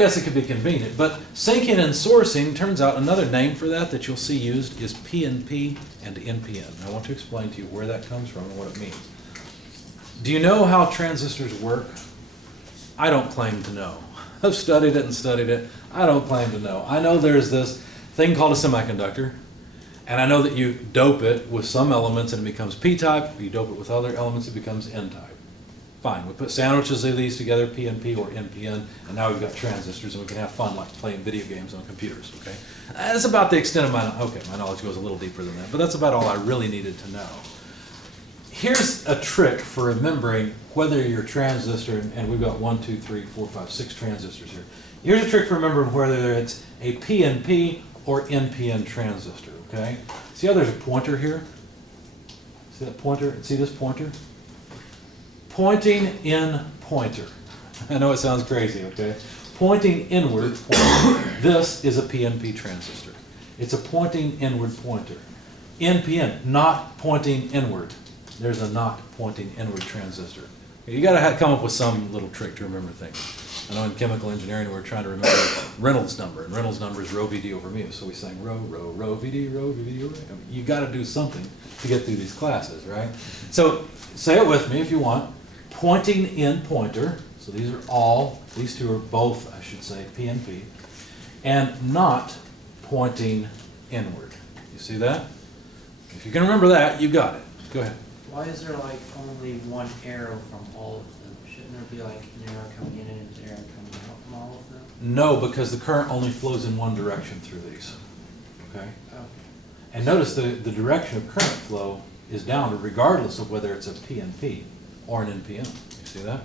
Yes, it could be convenient, but syncing and sourcing, turns out another name for that you'll see used is PNP and NPN. I want to explain to you where that comes from and what it means. Do you know how transistors work? I don't claim to know. I've studied it and studied it. I don't claim to know. I know there's this thing called a semiconductor, and I know that you dope it with some elements and it becomes P-type. You dope it with other elements, it becomes N-type. Fine, we put sandwiches of these together, PNP or NPN, and now we've got transistors, and we can have fun like playing video games on computers, okay? That's about the extent of my knowledge goes a little deeper than that, but that's about all I really needed to know. Here's a trick for remembering whether your transistor, and we've got 1, 2, 3, 4, 5, 6 transistors here. Here's a trick for remembering whether it's a PNP or NPN transistor, okay? See how there's a pointer here? See that pointer? See this pointer? Pointing in pointer. I know it sounds crazy, okay? Pointing inward pointer. This is a PNP transistor. It's a pointing inward pointer. NPN, not pointing inward. There's a not pointing inward transistor. You got to come up with some little trick to remember things. I know in chemical engineering we're trying to remember Reynolds number, and Reynolds number is rho VD over mu. So we sang rho, rho, rho VD, rho VD over mu. I mean, you got to do something to get through these classes, right? So say it with me if you want. Pointing in pointer, so these two are both, I should say, PNP, and not pointing inward. You see that? If you can remember that, you got it. Go ahead. Why is there like only one arrow from all of them? Shouldn't there be like an arrow coming in and an arrow coming out from all of them? No, because the current only flows in one direction through these. Okay? Okay. And notice the direction of current flow is downward regardless of whether it's a PNP or an NPN. You see that?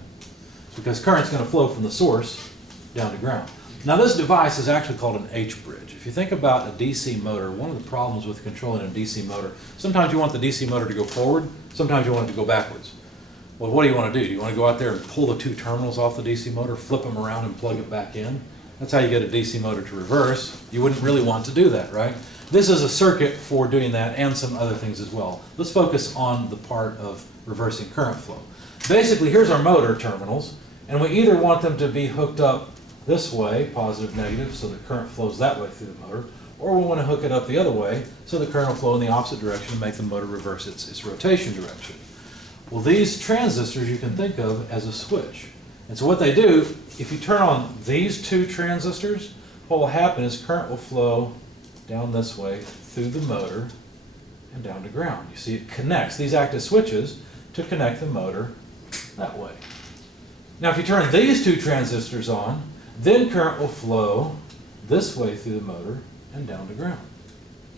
Because current's going to flow from the source down to ground. Now this device is actually called an H-bridge. If you think about a DC motor, one of the problems with controlling a DC motor, sometimes you want the DC motor to go forward, sometimes you want it to go backwards. Well, what do you want to do? Do you want to go out there and pull the two terminals off the DC motor, flip them around and plug it back in? That's how you get a DC motor to reverse. You wouldn't really want to do that, right? This is a circuit for doing that and some other things as well. Let's focus on the part of reversing current flow. Basically, here's our motor terminals, and we either want them to be hooked up this way, positive, negative, so the current flows that way through the motor, or we want to hook it up the other way so the current will flow in the opposite direction and make the motor reverse its rotation direction. Well, these transistors you can think of as a switch. And so what they do, if you turn on these two transistors, what will happen is current will flow down this way through the motor and down to ground. You see it connects. These act as switches to connect the motor that way. Now if you turn these two transistors on, then current will flow this way through the motor and down to ground.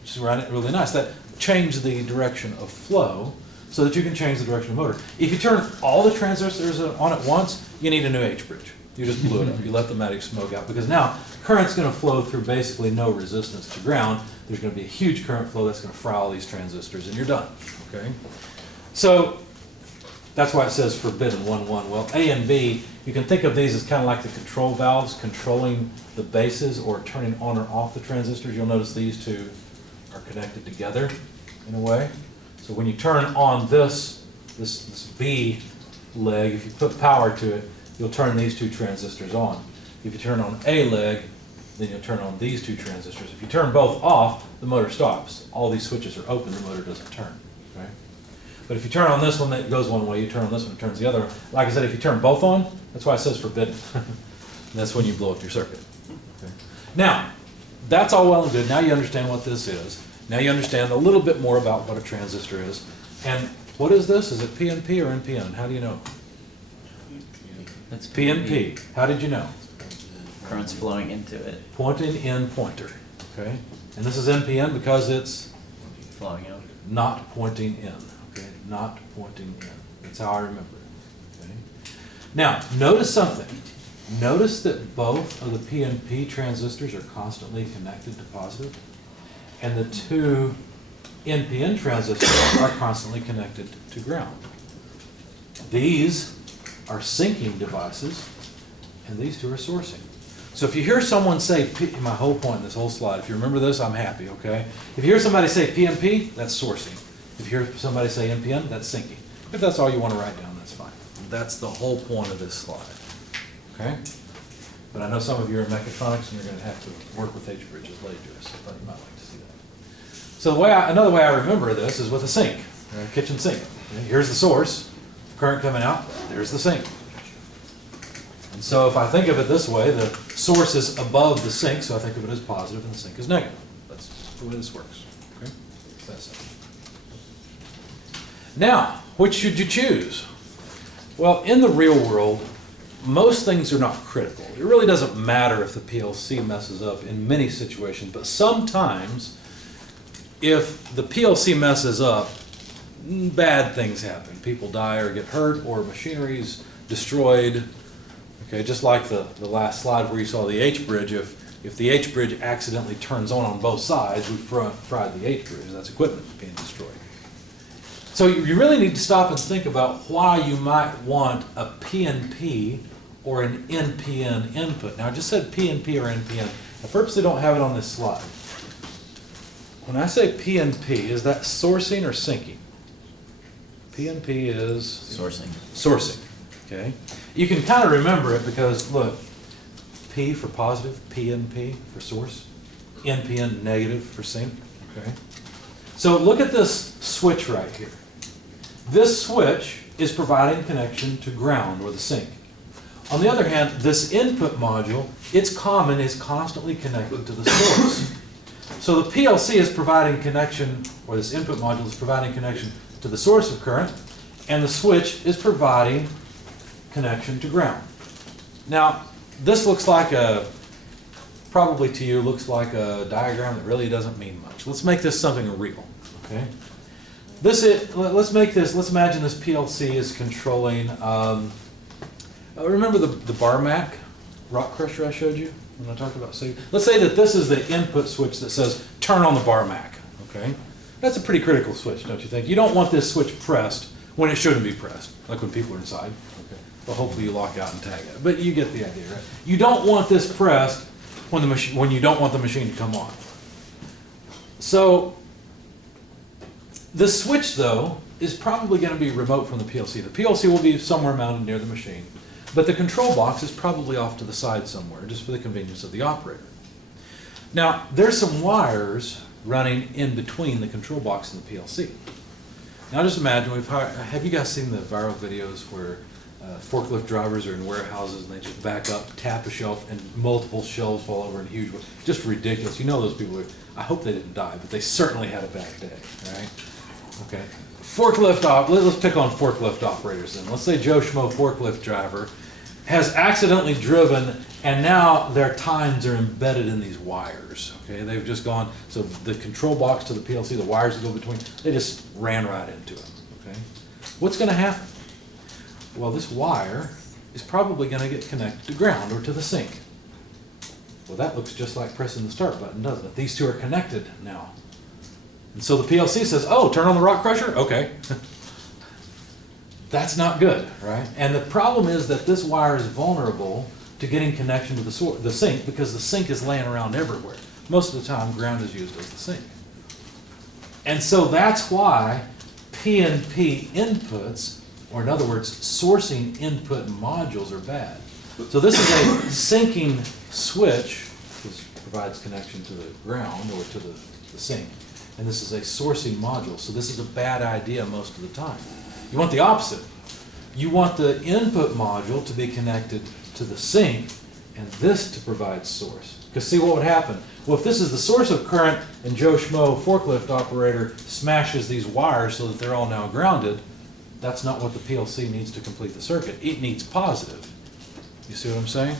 Which is really nice. That changed the direction of flow so that you can change the direction of the motor. If you turn all the transistors on at once, you need a new H-bridge. You just blew it up. You let the magic smoke out because now current's going to flow through basically no resistance to ground. There's going to be a huge current flow that's going to fry all these transistors and you're done. Okay? So that's why it says forbidden 1, 1. Well, A and B, you can think of these as kind of like the control valves controlling the bases or turning on or off the transistors. You'll notice these two are connected together in a way. So when you turn on this B leg, if you put power to it, you'll turn these two transistors on. If you turn on A leg, then you'll turn on these two transistors. If you turn both off, the motor stops. All these switches are open, the motor doesn't turn. Okay? But if you turn on this one, it goes one way. You turn on this one, it turns the other. Like I said, if you turn both on, that's why it says forbidden. And that's when you blow up your circuit. Okay? Now, that's all well and good. Now you understand what this is. Now you understand a little bit more about what a transistor is. And what is this? Is it PNP or NPN? How do you know? That's PNP. How did you know? Current's flowing into it, Pointing in pointer. Okay? And this is NPN because it's flowing out. not pointing in. Okay? Not pointing in. That's how I remember it. Okay? Now, notice something. Notice that both of the PNP transistors are constantly connected to positive, and the two NPN transistors are constantly connected to ground. These are syncing devices, and these two are sourcing. So if you hear someone say, my whole point in this whole slide, if you remember this, I'm happy, okay? If you hear somebody say PNP, that's sourcing. If you hear somebody say NPN, that's syncing. If that's all you want to write down, that's fine. That's the whole point of this slide, okay? But I know some of you are in mechatronics and you're gonna have to work with H-bridges later, so I thought you might like to see that. So another way I remember this is with a sink, a kitchen sink. Here's the source, current coming out, there's the sink. And so if I think of it this way, the source is above the sink, so I think of it as positive and the sink is negative. That's the way this works. Okay? That's it. Now, which should you choose? Well, in the real world, most things are not critical. It really doesn't matter if the PLC messes up in many situations, but sometimes if the PLC messes up, bad things happen. People die or get hurt, or machinery's destroyed. Okay, just like the last slide where you saw the H-bridge, if the H-bridge accidentally turns on both sides, we fried the H-bridge. That's equipment being destroyed. So you really need to stop and think about why you might want a PNP or an NPN input. Now I just said PNP or NPN. I purposely don't have it on this slide. When I say PNP, is that sourcing or syncing? PNP is Sourcing. sourcing, okay? You can kind of remember it because, look, P for positive, PNP for source, NPN negative for sync, okay? So look at this switch right here. This switch is providing connection to ground or the sink. On the other hand, this input module, its common is constantly connected to the source. So the PLC is providing connection, or this input module is providing connection to the source of current, and the switch is providing connection to ground. Now, this looks like probably to you, looks like a diagram that really doesn't mean much. Let's make this something real, okay? Let's imagine this PLC is controlling, remember the Barmac rock crusher I showed you when I talked about safety? Let's say that this is the input switch that says turn on the Barmac, okay? That's a pretty critical switch, don't you think? You don't want this switch pressed when it shouldn't be pressed, like when people are inside. Okay. Well, hopefully you lock out and tag it, but you get the idea, right? You don't want this pressed when you don't want the machine to come on. So the switch, though, is probably going to be remote from the PLC. The PLC will be somewhere mounted near the machine, but the control box is probably off to the side somewhere, just for the convenience of the operator. Now, there's some wires running in between the control box and the PLC. Now just imagine, have you guys seen the viral videos where forklift drivers are in warehouses and they just back up, tap a shelf, and multiple shelves fall over in huge, just ridiculous. You know those people, I hope they didn't die, but they certainly had a bad day, right? Okay. Let's pick on forklift operators then. Let's say Joe Schmo forklift driver has accidentally driven, and now their tines are embedded in these wires. Okay, they've just gone, so the control box to the PLC, the wires that go between, they just ran right into it. Okay, what's going to happen? Well, this wire is probably going to get connected to ground or to the sink. Well, that looks just like pressing the start button, doesn't it? These two are connected now. And so the PLC says, oh, turn on the rock crusher? Okay. That's not good, right? And the problem is that this wire is vulnerable to getting connection to the sink because the sink is laying around everywhere. Most of the time, ground is used as the sink. And so that's why PNP inputs, or in other words, sourcing input modules are bad. So this is a syncing switch, which provides connection to the ground or to the sink. And this is a sourcing module. So this is a bad idea most of the time. You want the opposite. You want the input module to be connected to the sink and this to provide source. Because see what would happen? Well, if this is the source of current and Joe Schmo forklift operator smashes these wires so that they're all now grounded, that's not what the PLC needs to complete the circuit. It needs positive. You see what I'm saying?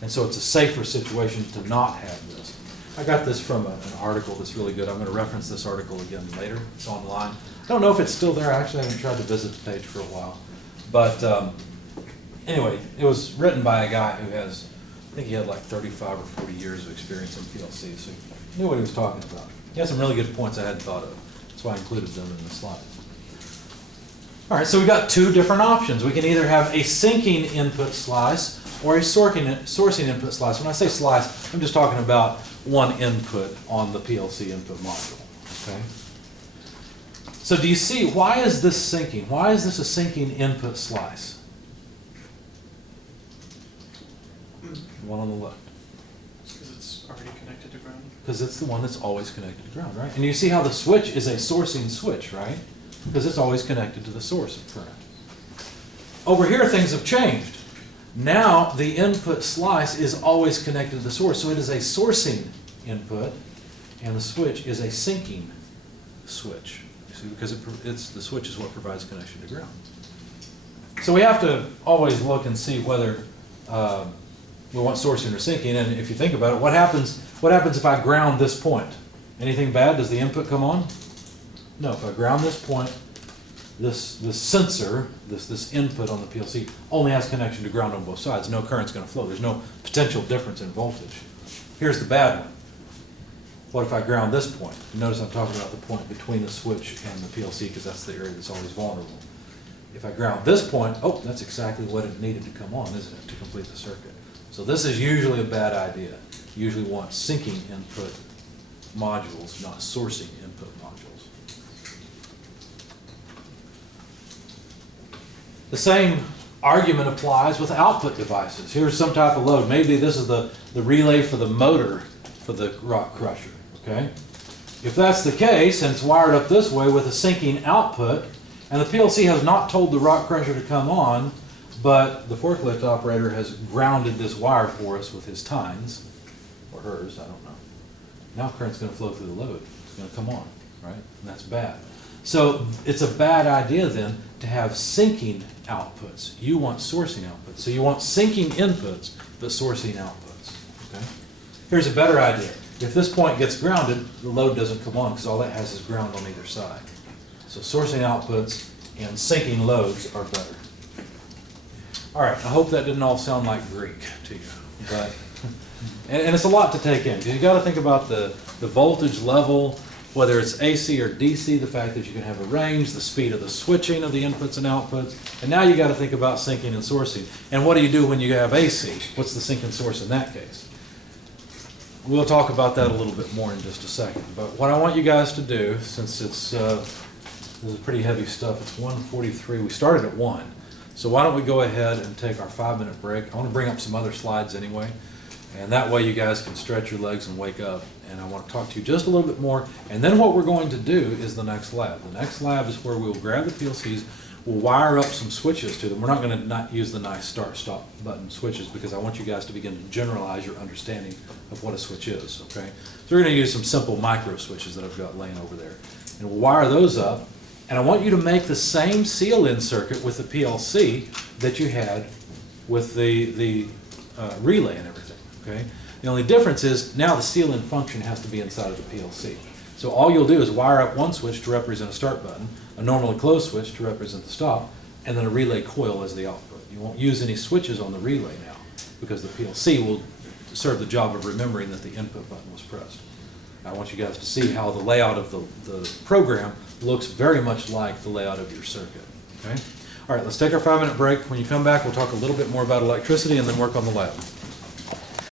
And so it's a safer situation to not have this. I got this from an article that's really good. I'm going to reference this article again later. It's online. I don't know if it's still there. Actually, I haven't tried to visit the page for a while. But anyway, it was written by a guy who has, I think he had like 35 or 40 years of experience in PLC, so he knew what he was talking about. He had some really good points I hadn't thought of. That's why I included them in the slide. All right, so we've got two different options. We can either have a syncing input slice or a sourcing input slice. When I say slice, I'm just talking about one input on the PLC input module. Okay. So do you see, why is this syncing? Why is this a syncing input slice? one on the left. Because it's already connected to ground. Because it's the one that's always connected to ground, right? And you see how the switch is a sourcing switch, right? Because it's always connected to the source of current. Over here, things have changed. Now, the input slice is always connected to the source, so it is a sourcing input, and the switch is a syncing switch. You see, because the switch is what provides connection to ground. So we have to always look and see whether we want sourcing or syncing, and if you think about it, what happens if I ground this point? Anything bad? Does the input come on? No, if I ground this point, this sensor, this input on the PLC only has connection to ground on both sides. No current's going to flow. There's no potential difference in voltage. Here's the bad one. What if I ground this point? Notice I'm talking about the point between the switch and the PLC because that's the area that's always vulnerable. If I ground this point, oh, that's exactly what it needed to come on, isn't it, to complete the circuit. So this is usually a bad idea. You usually want syncing input modules, not sourcing input modules. The same argument applies with output devices. Here's some type of load. Maybe this is the relay for the motor for the rock crusher, okay? If that's the case, and it's wired up this way with a syncing output, and the PLC has not told the rock crusher to come on, but the forklift operator has grounded this wire for us with his tines, or hers, I don't know. Now current's going to flow through the load. It's going to come on, right? And that's bad. So it's a bad idea then to have syncing outputs. You want sourcing outputs. So you want syncing inputs, but sourcing outputs, okay? Here's a better idea. If this point gets grounded, the load doesn't come on because all that has is ground on either side. So sourcing outputs and syncing loads are better. All right, I hope that didn't all sound like Greek to you, but and it's a lot to take in because you got to think about the voltage level, whether it's AC or DC, the fact that you can have a range, the speed of the switching of the inputs and outputs, and now you got to think about syncing and sourcing. And what do you do when you have AC? What's the sync and source in that case? We'll talk about that a little bit more in just a second. But what I want you guys to do, since this is pretty heavy stuff, it's 1:43. We started at 1. So why don't we go ahead and take our 5-minute break. I want to bring up some other slides anyway. And that way you guys can stretch your legs and wake up. And I want to talk to you just a little bit more. And then what we're going to do is the next lab. The next lab is where we'll grab the PLCs, we'll wire up some switches to them. We're not going to not use the nice start-stop button switches because I want you guys to begin to generalize your understanding of what a switch is, okay? So we're going to use some simple micro switches that I've got laying over there. And we'll wire those up. And I want you to make the same seal-in circuit with the PLC that you had with the relay and everything, okay? The only difference is now the seal-in function has to be inside of the PLC. So all you'll do is wire up one switch to represent a start button, a normally closed switch to represent the stop, and then a relay coil as the output. You won't use any switches on the relay now because the PLC will serve the job of remembering that the input button was pressed. I want you guys to see how the layout of the program looks very much like the layout of your circuit, okay? All right, let's take our 5-minute break. When you come back, we'll talk a little bit more about electricity and then work on the lab.